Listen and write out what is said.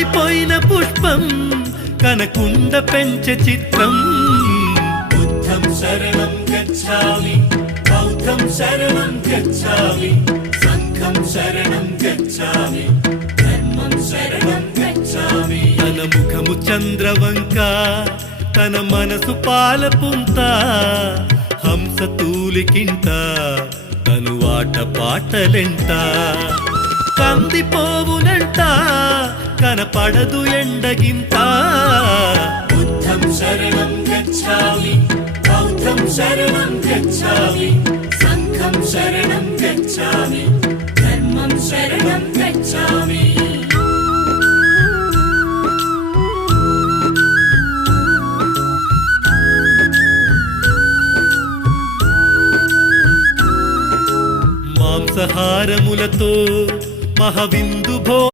వాడిపోయిన పుష్పం కనకుండ పెంచె చిత్రం. బుద్ధం శరణం గచ్ఛామి, బౌద్ధం శరణం గచ్ఛామి, సంఘం శరణం గచ్ఛామి, ధర్మం శరణం గచ్ఛామి. తన ముఖము చంద్రవంక, తన మనసు పాలపుంత, హంస తూలికింత, తను ఆట పాటలెంట. కందిపోవునంట, కనపడదు ఎండగింత. బుద్ధం శరణం గచ్ఛామి, బౌద్ధం శరణం గచ్ఛామి, సంఘం శరణం గచ్ఛామి, ధర్మం శరణం గచ్ఛామి. మాంసహారములతో మహవిందు భో